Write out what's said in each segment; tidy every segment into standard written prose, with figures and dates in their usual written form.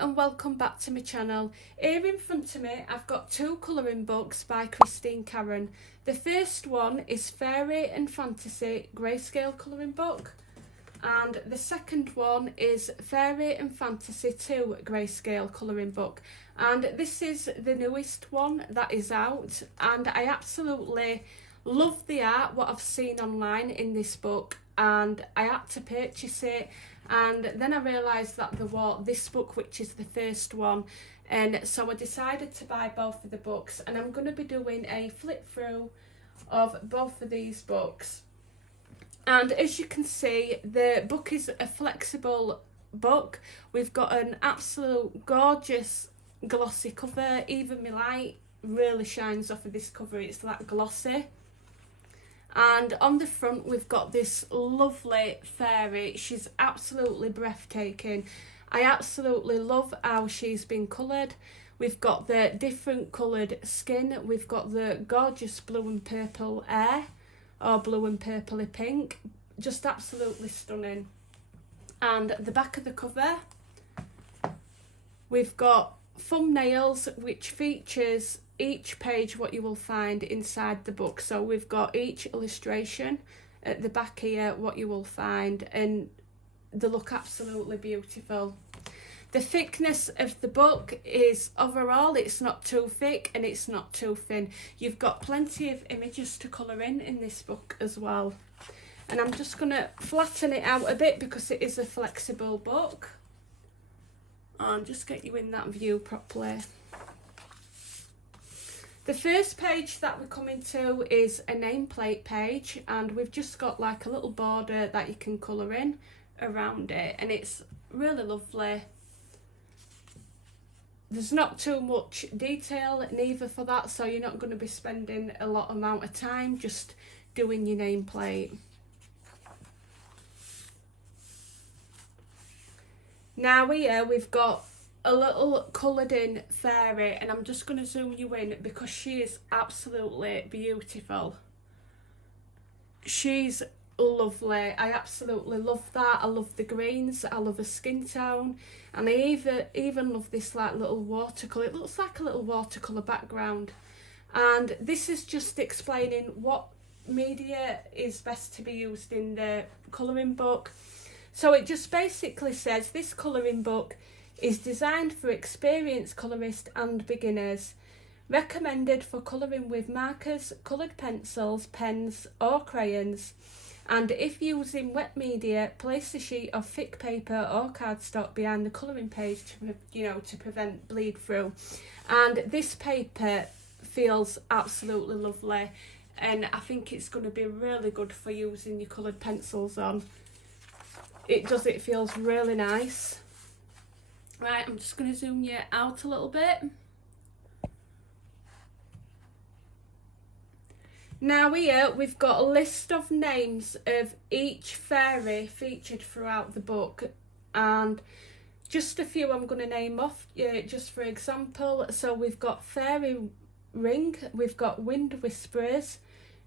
and welcome back to my channel. Here in front of me I've got two colouring books by Karron. The first one is Fairy and Fantasy Grayscale colouring book, and the second one is Fairy and Fantasy 2 Grayscale colouring book, and this is the newest one that is out, and I absolutely love the art what I've seen online in this book, and I had to purchase it. And then I realised that there was this book, which is the first one, and so I decided to buy both of the books, and I'm going to be doing a flip through of both of these books. And as you can see, the book is a flexible book. We've got an absolute gorgeous glossy cover. Even my light really shines off of this cover, it's that glossy. And on the front we've got this lovely fairy. She's absolutely breathtaking. I absolutely love how she's been coloured. We've got the different coloured skin. We've got the gorgeous blue and purple hair, or blue and purpley pink. Just absolutely stunning. And the back of the cover, we've got thumbnails which features each page what you will find inside the book. So we've got each illustration at the back here what you will find, and they look absolutely beautiful. The thickness of the book is overall, it's not too thick and it's not too thin. You've got plenty of images to colour in this book as well. And I'm just going to flatten it out a bit because it is a flexible book, and just get you in that view properly. The first page that we're coming to is a nameplate page, and we've just got like a little border that you can colour in around it, and it's really lovely. There's not too much detail neither for that, so you're not going to be spending a lot amount of time just doing your nameplate. Now here we've got a little coloured in fairy, and I'm just going to zoom you in because she is absolutely beautiful. She's lovely. I absolutely love that. I love the greens, I love her skin tone, and I even love this like little watercolour. It looks like a little watercolour background, and this is just explaining what media is best to be used in the colouring book. So it just basically says this colouring book is designed for experienced colourists and beginners. Recommended for colouring with markers, coloured pencils, pens or crayons. And if using wet media, place a sheet of thick paper or cardstock behind the colouring page to prevent bleed through. And this paper feels absolutely lovely, and I think it's going to be really good for using your coloured pencils on. It feels really nice. Right, I'm just going to zoom you out a little bit. Now here we've got a list of names of each fairy featured throughout the book, and just a few I'm going to name off just for example. So we've got Fairy Ring, we've got Wind Whisperers,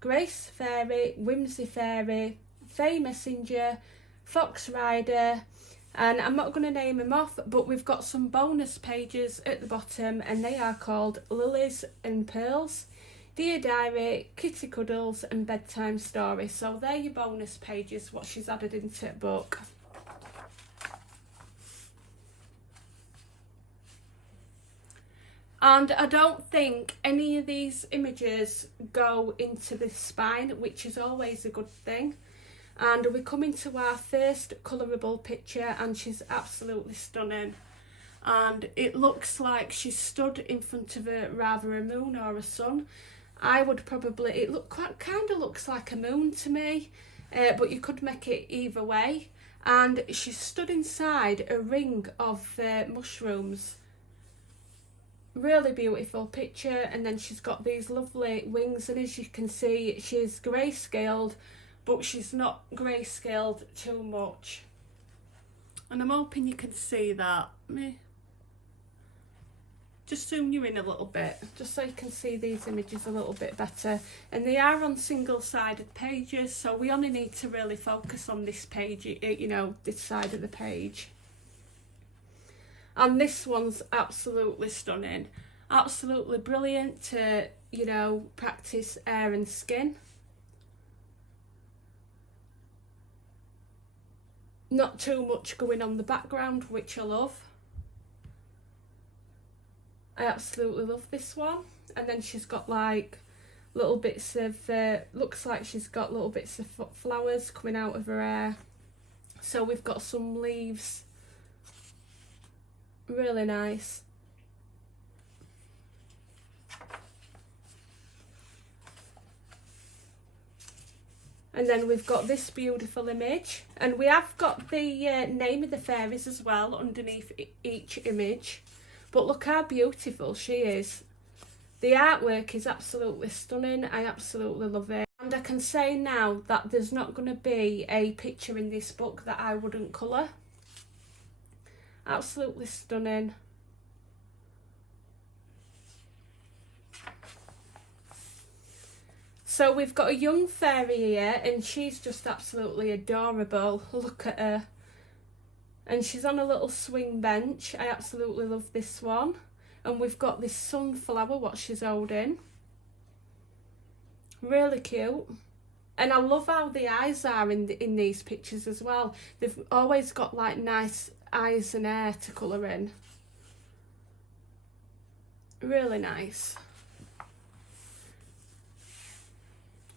Grace Fairy, Whimsy Fairy, Fay Messenger, Fox Rider, and I'm not going to name them off, but we've got some bonus pages at the bottom, and they are called Lilies and Pearls, Dear Diary, Kitty Cuddles and Bedtime Story. So they're your bonus pages, what she's added into the book. And I don't think any of these images go into the spine, which is always a good thing. And we're coming to our first colourable picture, and she's absolutely stunning. And it looks like she's stood in front of rather a moon or a sun. I would probably, kind of looks like a moon to me, but you could make it either way. And she's stood inside a ring of mushrooms. Really beautiful picture, and then she's got these lovely wings, and as you can see she's grayscaled, but she's not grayscaled too much, and I'm hoping you can see that. Just zoom you in a little bit just so you can see these images a little bit better, and they are on single-sided pages, so we only need to really focus on this page, this side of the page. And this one's absolutely stunning. Absolutely brilliant to, you know, practice hair and skin. Not too much going on the background, which I love. I absolutely love this one. And then she's got like little bits of, looks like she's got little bits of flowers coming out of her hair. So we've got some leaves. Really nice. And then we've got this beautiful image, and we have got the name of the fairies as well underneath each image. But look how beautiful she is. The artwork is absolutely stunning. I absolutely love it. And I can say now that there's not going to be a picture in this book that I wouldn't colour. Absolutely stunning. So we've got a young fairy here, and she's just absolutely adorable. Look at her. And she's on a little swing bench. I absolutely love this one. And we've got this sunflower, what she's holding. Really cute. And I love how the eyes are in these pictures as well. They've always got like nice eyes and hair to colour in. Really nice.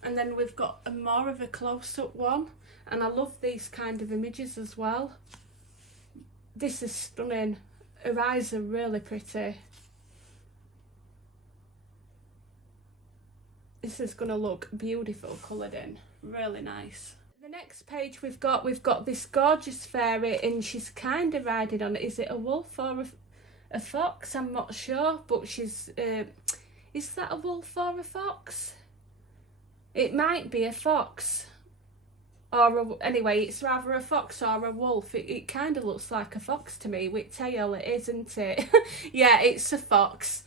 And then we've got a more of a close-up one, and I love these kind of images as well. This is stunning. Her eyes are really pretty. This is going to look beautiful coloured in. Really nice. The next page we've got this gorgeous fairy, and she's kind of riding on, is it a wolf or a fox? I'm not sure, but she's is that a wolf or a fox? It might be a fox, or anyway, it's rather a fox or a wolf. It kind of looks like a fox to me with tail, it isn't it? Yeah, it's a fox.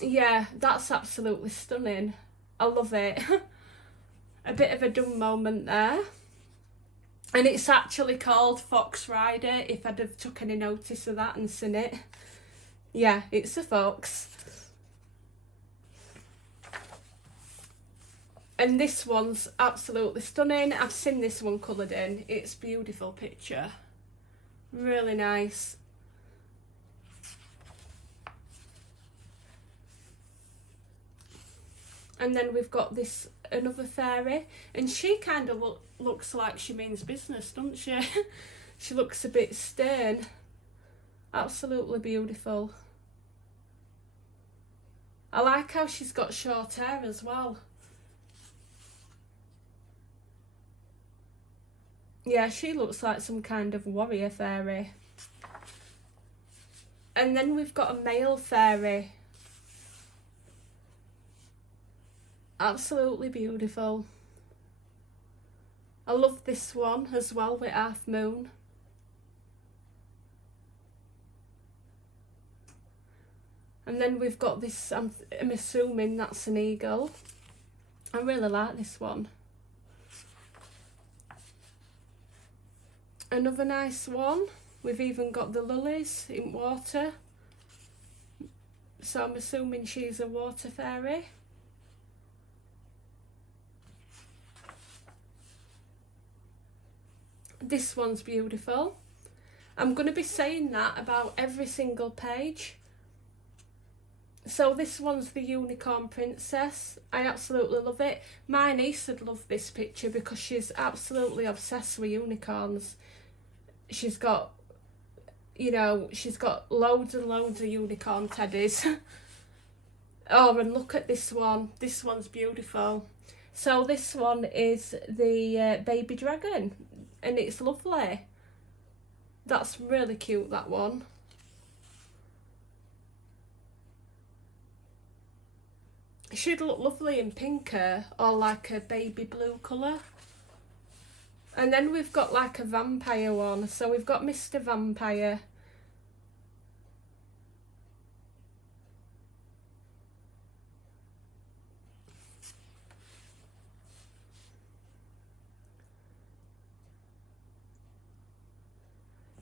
Yeah, that's absolutely stunning. I love it. A bit of a dumb moment there. And it's actually called Fox Rider, if I'd have took any notice of that and seen it. Yeah, it's a fox. And this one's absolutely stunning. I've seen this one coloured in. It's a beautiful picture. Really nice. And then we've got this another fairy, and she kind of looks like she means business, doesn't she? She looks a bit stern. Absolutely beautiful. I like how she's got short hair as well. Yeah, she looks like some kind of warrior fairy. And then we've got a male fairy. Absolutely beautiful. I love this one as well with Half Moon. And then we've got this, I'm assuming that's an eagle. I really like this one. Another nice one. We've even got the lilies in water. So I'm assuming she's a water fairy. This one's beautiful. I'm going to be saying that about every single page. So this one's the Unicorn Princess. I absolutely love it. My niece would love this picture because she's absolutely obsessed with unicorns. She's got, you know, she's got loads and loads of unicorn teddies. Oh, and look at this one. This one's beautiful. So this one is the baby dragon, and it's lovely. That's really cute, that one. She'd look lovely in pinker or like a baby blue colour. And then we've got like a vampire one. So we've got Mr. Vampire.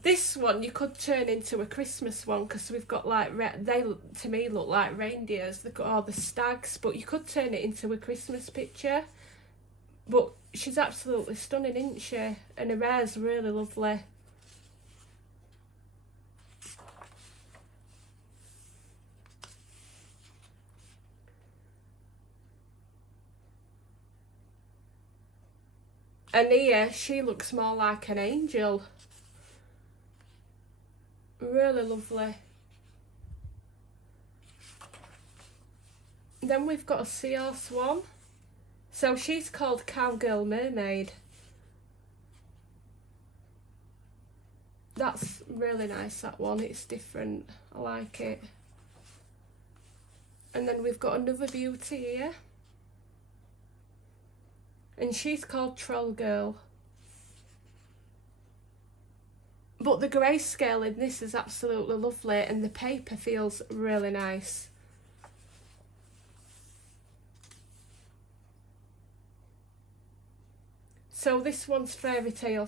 This one you could turn into a Christmas one because we've got like, they to me look like reindeers, or the stags, but you could turn it into a Christmas picture. But she's absolutely stunning, isn't she? And her hair's really lovely. And here, she looks more like an angel. Really lovely. Then we've got a seahorse one. So she's called Cowgirl Mermaid. That's really nice, that one. It's different. I like it. And then we've got another beauty here. And she's called Troll Girl. But the grayscale in this is absolutely lovely, and the paper feels really nice. So this one's Fairy Tale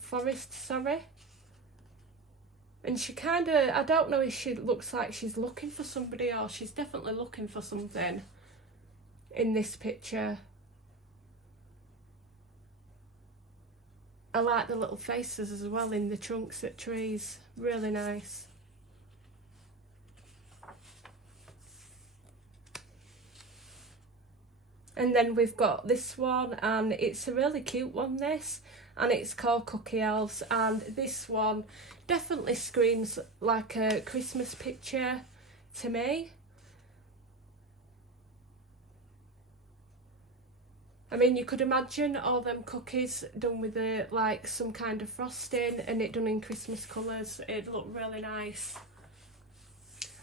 Forest, sorry. And she kind of, I don't know if she looks like she's looking for somebody, or she's definitely looking for something in this picture. I like the little faces as well in the trunks of trees. Really nice. And then we've got this one, and it's a really cute one, this, and it's called Cookie Elves, and this one definitely screams like a Christmas picture to me. I mean, you could imagine all them cookies done with like some kind of frosting, and it done in Christmas colours. It'd look really nice.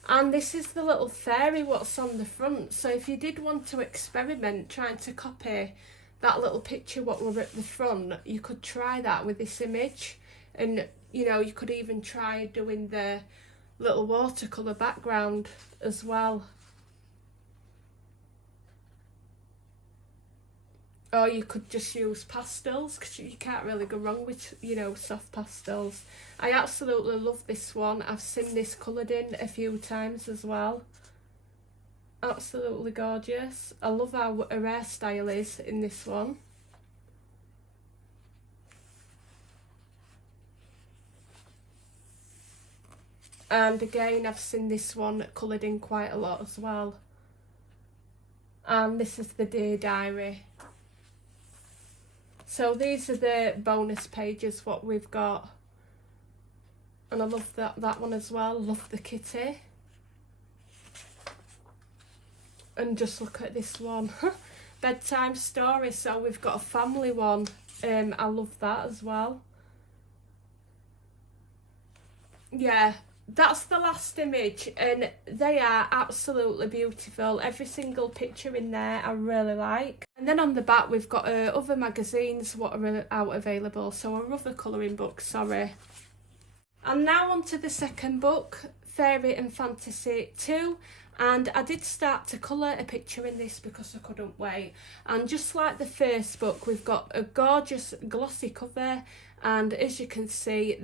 And this is the little fairy what's on the front. So if you did want to experiment trying to copy that little picture what were at the front, you could try that with this image. And, you know, you could even try doing the little watercolour background as well. Or you could just use pastels, because you can't really go wrong with, you know, soft pastels. I absolutely love this one. I've seen this coloured in a few times as well. Absolutely gorgeous. I love how her hairstyle is in this one. And again, I've seen this one coloured in quite a lot as well. And this is the Dear Diary. So these are the bonus pages what we've got. And I love that one as well. Love the kitty. And just look at this one. Bedtime story. So we've got a family one. I love that as well. Yeah, that's the last image, and they are absolutely beautiful. Every single picture in there I really like. And then on the back we've got other magazines what are out available, so our other colouring books, sorry. And now on to the second book, Fairy and Fantasy 2. And I did start to colour a picture in this because I couldn't wait. And just like the first book, we've got a gorgeous glossy cover, and as you can see,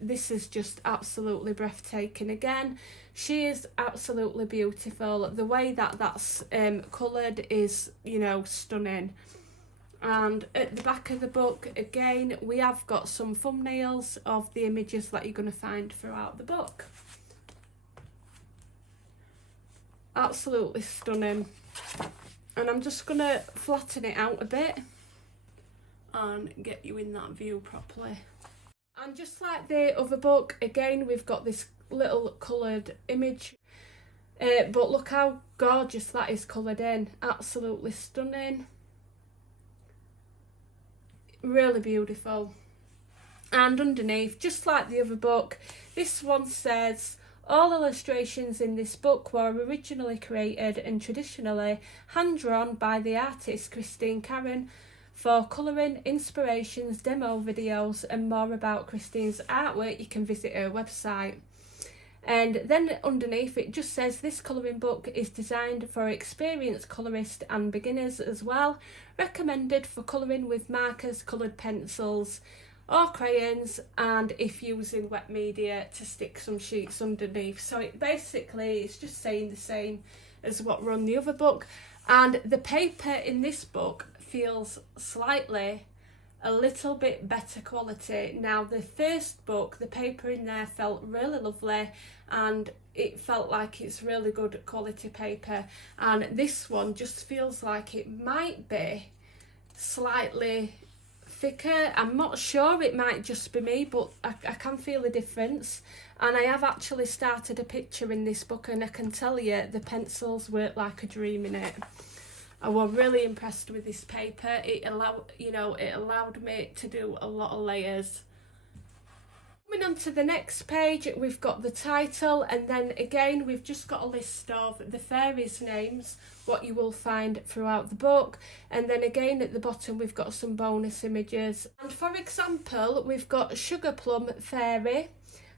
this is just absolutely breathtaking. Again, she is absolutely beautiful. The way that that's coloured is, you know, stunning. And at the back of the book, again, we have got some thumbnails of the images that you're going to find throughout the book. Absolutely stunning. And I'm just going to flatten it out a bit and get you in that view properly. And just like the other book, again, we've got this little coloured image. But look how gorgeous that is coloured in. Absolutely stunning. Really beautiful. And underneath, just like the other book, this one says, all illustrations in this book were originally created and traditionally hand-drawn by the artist Christine Karron. For colouring, inspirations, demo videos and more about Christine's artwork, you can visit her website. And then underneath it just says this colouring book is designed for experienced colourists and beginners as well. Recommended for colouring with markers, coloured pencils, or crayons, and if using wet media, to stick some sheets underneath. So it basically, it's just saying the same as what were on the other book. And the paper in this book feels slightly a little bit better quality. Now the first book, the paper in there felt really lovely, and it felt like it's really good quality paper, and this one just feels like it might be slightly thicker. I'm not sure, it might just be me, but I can feel a difference. And I have actually started a picture in this book, and I can tell you the pencils work like a dream in it. I was really impressed with this paper. It allowed me to do a lot of layers. Coming on to the next page, we've got the title, and then again we've just got a list of the fairies' names, what you will find throughout the book, and then again at the bottom we've got some bonus images. And for example, we've got Sugar Plum Fairy,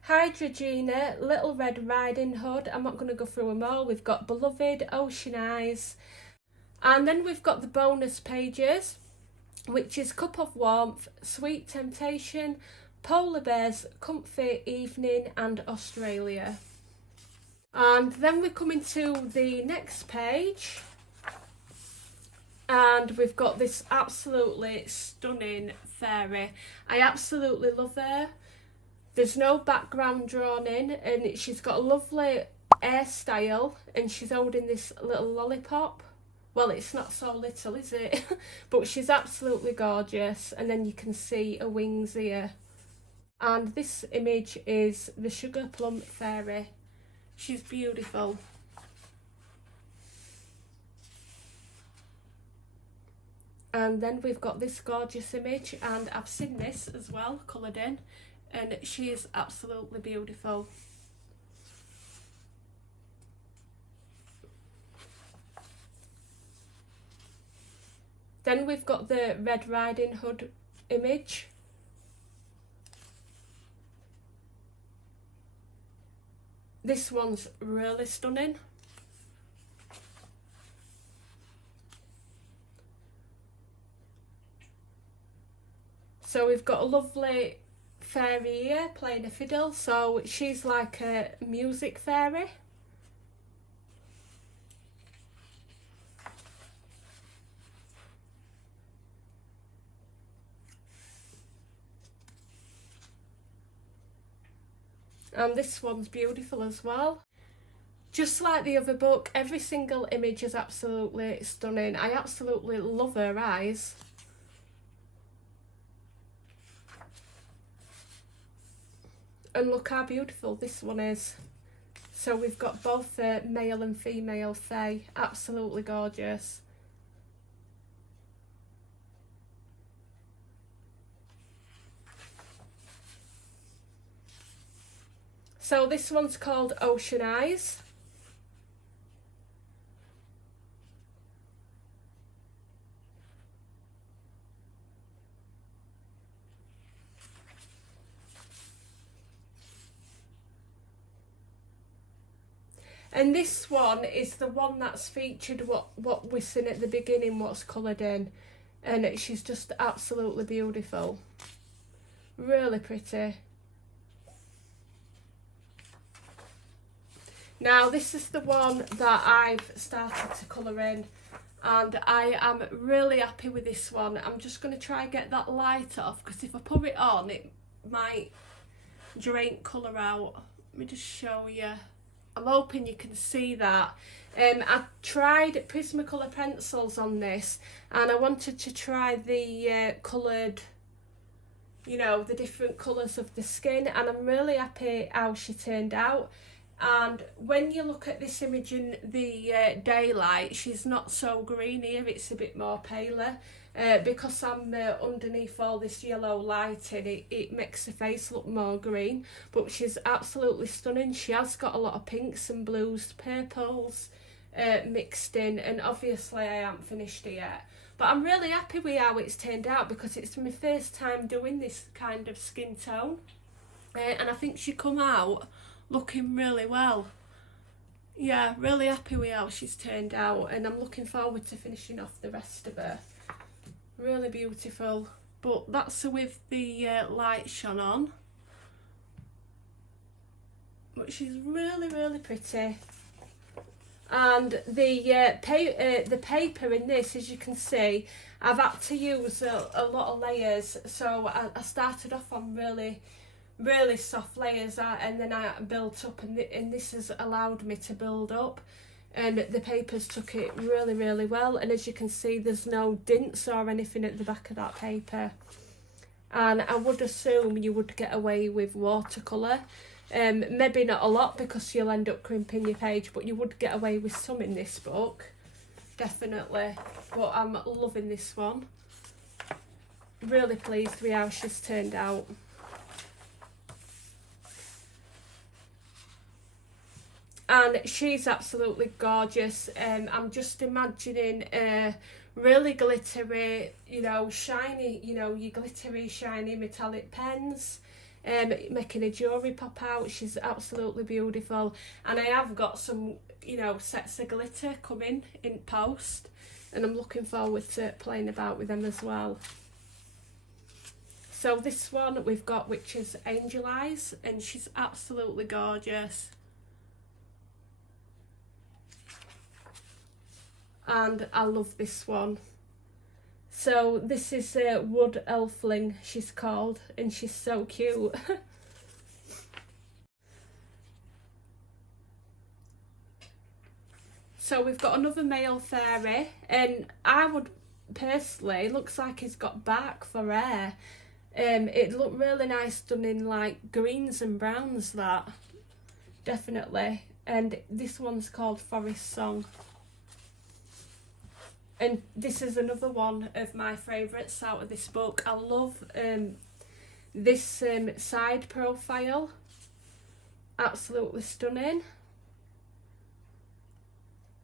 Hydrogena, Little Red Riding Hood. I'm not going to go through them all. We've got Beloved, Ocean Eyes, and then we've got the bonus pages, which is Cup of Warmth, Sweet Temptation, Polar Bears, Comfy Evening, and Australia. And then we're coming to the next page, and we've got this absolutely stunning fairy. I absolutely love her. There's no background drawn in, and she's got a lovely hairstyle, and she's holding this little lollipop. Well, it's not so little, is it? But she's absolutely gorgeous, and then you can see her wings here. And this image is the Sugar Plum Fairy. She's beautiful. And then we've got this gorgeous image, and I've seen this as well, coloured in, and she is absolutely beautiful. Then we've got the Red Riding Hood image. This one's really stunning. So we've got a lovely fairy here playing a fiddle, so she's like a music fairy. And this one's beautiful as well. Just like the other book, every single image is absolutely stunning. I absolutely love her eyes. And look how beautiful this one is. So we've got both the male and female fae, absolutely gorgeous. So this one's called Ocean Eyes. And this one is the one that's featured what we're seeing at the beginning, what's coloured in. And she's just absolutely beautiful. Really pretty. Now this is the one that I've started to colour in, and I am really happy with this one. I'm just going to try and get that light off, because if I put it on it might drain colour out. Let me just show you. I'm hoping you can see that. I tried Prismacolor pencils on this, and I wanted to try the coloured, you know, the different colours of the skin, and I'm really happy how she turned out. And when you look at this image in the daylight, she's not so green here, it's a bit more paler. Because I'm underneath all this yellow lighting, it makes her face look more green. But she's absolutely stunning. She has got a lot of pinks and blues, purples mixed in, and obviously I haven't finished it yet. But I'm really happy with how it's turned out, because it's my first time doing this kind of skin tone. And I think she come out looking really well. Yeah, really happy with how she's turned out, and I'm looking forward to finishing off the rest of her. Really beautiful. but that's with the light shone on. But she's really pretty. And the paper in this, as you can see, I've had to use a lot of layers. So I started off on really soft layers, and then I built up, and this has allowed me to build up. And the papers took it really well, and as you can see, there's no dints or anything at the back of that paper. And I would assume you would get away with watercolour. Maybe not a lot because you'll end up crimping your page, but you would get away with some in this book, definitely. But I'm loving this one. Really pleased with how she's turned out. And she's absolutely gorgeous. I'm just imagining really glittery, you know, shiny, you know, your glittery, shiny metallic pens, making a jewellery pop out. She's absolutely beautiful. And I have got some, you know, sets of glitter coming in post, and I'm looking forward to playing about with them as well. So this one we've got, which is Angel Eyes, and she's absolutely gorgeous. And I love this one. So this is Wood Elfling, she's called, and she's so cute. So we've got another male fairy, and I would personally, looks like he's got bark for hair. It looked really nice done in like greens and browns, that definitely. And this one's called Forest Song. And this is another one of my favourites out of this book. I love this side profile. Absolutely stunning.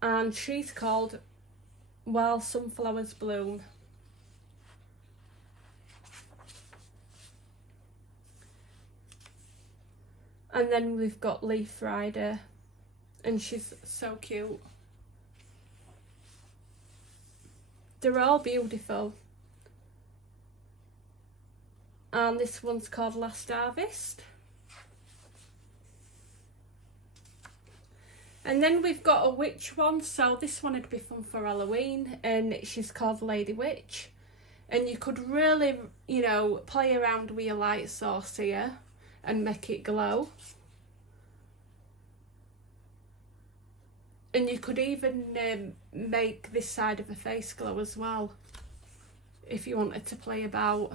And she's called While Sunflowers Bloom. And then we've got Leaf Rider, and she's so cute. They're all beautiful. And this one's called Last Harvest. And then we've got a witch one, so this one would be fun for Halloween, and she's called Lady Witch. And you could really, you know, play around with your light source here and make it glow. And you could even make this side of the face glow as well, if you wanted to play about.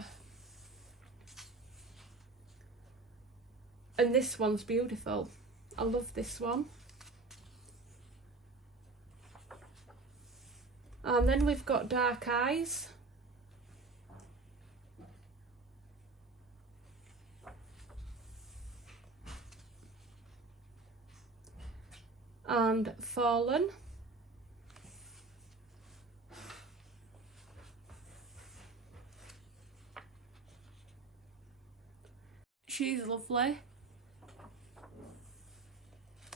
And this one's beautiful. I love this one. And then we've got Dark Eyes. And Fallen. She's lovely.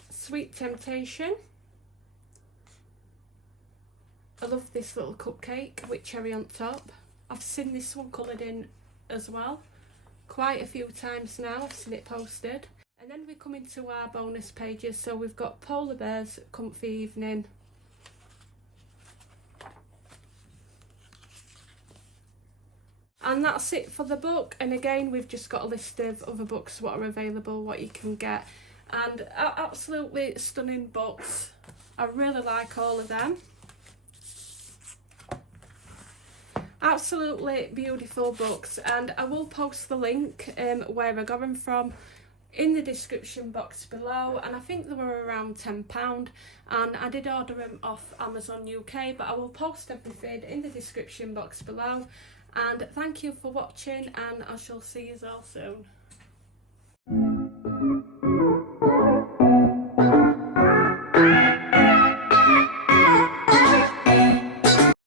Sweet Temptation. I love this little cupcake with cherry on top. I've seen this one coloured in as well quite a few times now. I've seen it posted. And then we come into our bonus pages. So we've got Polar Bears, Comfy Evening. And that's it for the book. And again, we've just got a list of other books, what are available, what you can get. And absolutely stunning books. I really like all of them. Absolutely beautiful books. And I will post the link where I got them from in the description box below, and I think they were around £10, and I did order them off Amazon UK, but I will post everything in the description box below. And thank you for watching, and I shall see you all soon.